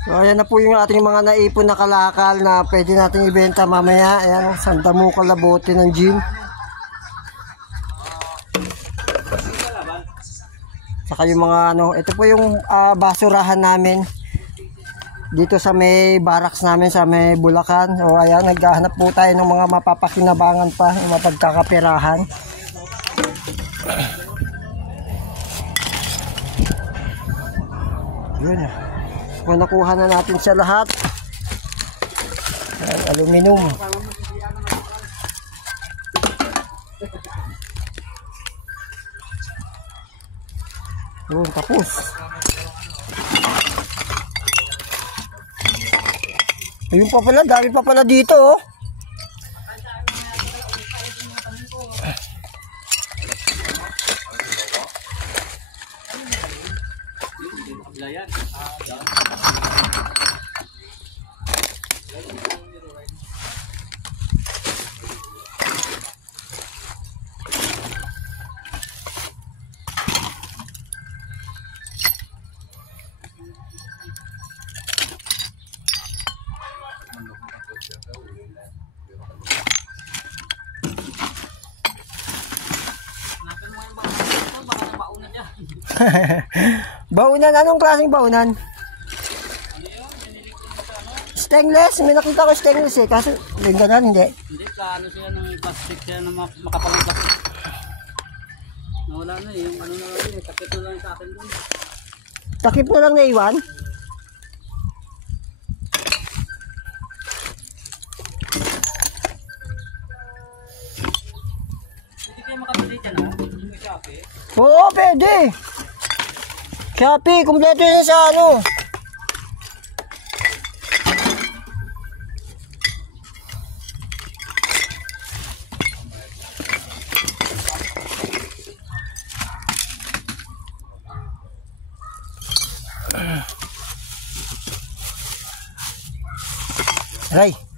So ayan na po yung ating mga naipon na kalakal na pwede natin ibenta mamaya. Ayan, sandamo kalabote ng gin. Saka yung mga ano, ito po yung basurahan namin dito sa may barracks namin sa may Bulacan. O ayan, naghahanap po tayo ng mga mapapakinabangan pa, yung mapagkakapirahan. Yun. So, nakuha na natin siya lahat. Ayan, aluminum. Yun, tapos. Ayun pa pala, dami pa pala dito, oh. Baunan, anong klaseng baunan? Stainless, may nakita ko stainless eh, kaso yung ganun hindi. Hindi, ano siya ng plastic siya na makapalang plastic. Nawala na eh, yung ano na lang eh, takip na lang sa akin dun. Takip na lang naiwan? Hindi kayo makabili dyan oh, yung Shopee. Oo, pwede. Shopee, kumpleto yun sa ano. Aray.